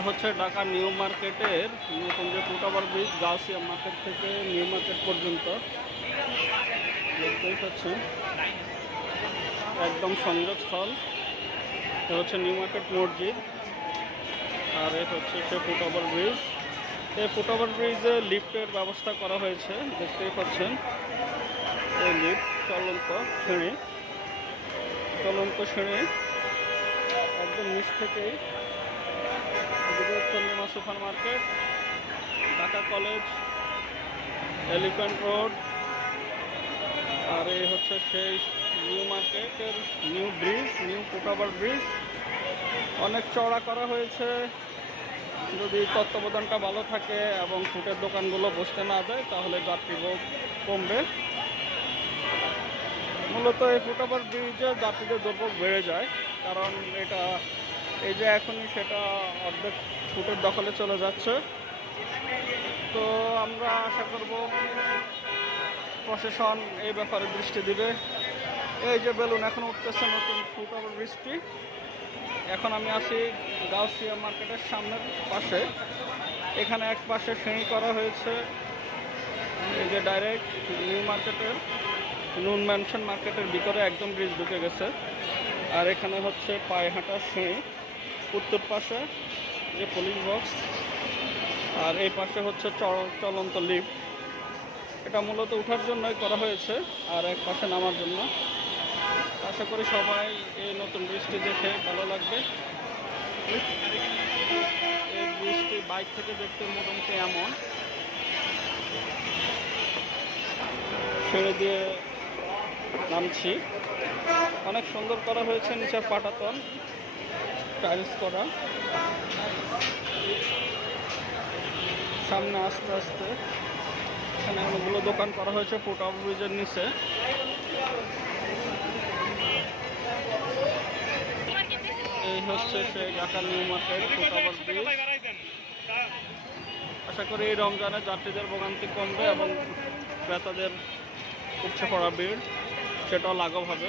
এটা হচ্ছে ঢাকা নিউ মার্কেটের নতুন যে ফুটওভার ব্রিজ গাউসিয়া মার্কেট থেকে নিউ মার্কেট পর্যন্ত দেখতেই পাচ্ছেন একদম সংযোগস্থল। এটা হচ্ছে নিউ মার্কেট মসজিদ আর এটা হচ্ছে সে ফুটওভার ব্রিজ। এই ফুটওভার ব্রিজে লিফটের ব্যবস্থা করা হয়েছে, দেখতেই পাচ্ছেন এই লিফট চলন্ত সিঁড়ি একদম নিচ থেকেই Chandrima super market, Dhaka College, Elephant Road আর এই হচ্ছে সেই নিউ মার্কেটের new bridge, new foot over bridge. অনেক চওড়া করা হয়েছে, যদি তত্ত্বাবধানটা ভালো থাকে এবং ফুটের দোকানগুলো বসতে না দেয় তাহলে যাত্রীও কমবে। মূলত এই ফুটওভার ব্রিজে যাত্রীদের দুর্ভোগ বেড়ে যায়, কারণ এটা এই যে এখনই সেটা অর্ধেক ফুটের দখলে চলে যাচ্ছে। তো আমরা আশা করব প্রশাসন এই ব্যাপারে দৃষ্টি দিবে। এই যে বেলুন এখন উঠতেছে নতুন ফুটওভার ব্রিজটি। এখন আমি আছি গাউসিয়া মার্কেটের সামনের পাশে। এখানে এক পাশে সিঁড়ি করা হয়েছে, এই যে ডাইরেক্ট নিউ মার্কেটের নুন ম্যানশন মার্কেটের ভিতরে একদম ব্রিজ ঢুকে গেছে। আর এখানে হচ্ছে পায়ে হাঁটার সিঁড়ি, উত্তর পাশে যে পুলিশ বক্স আর এই পাশে হচ্ছে চলন্ত লিফট। এটা মূলত ওঠার জন্যই করা হয়েছে আর এক পাশে নামার জন্য। আশা করি সবাই এই নতুন ব্রিজটি দেখে ভালো লাগবে। এই ব্রিজটি বাইক থেকে দেখতে মোটামুটি এমন, ছেড়ে দিয়ে নামছি। অনেক সুন্দর করা হয়েছে, নিচের পাটাতন টাইলস করা। সামনে আস্তে আস্তে এখানে অনেকগুলো দোকান করা হয়েছে ফুটওভার ব্রিজের নিচে। এই হচ্ছে সেই Dhaka new market foot over bridge. আশা করি এই রমজানে যাত্রীদের ভোগান্তি কমবে এবং ক্রেতাদের উপচে পড়া ভিড় সেটাও লাঘব হবে।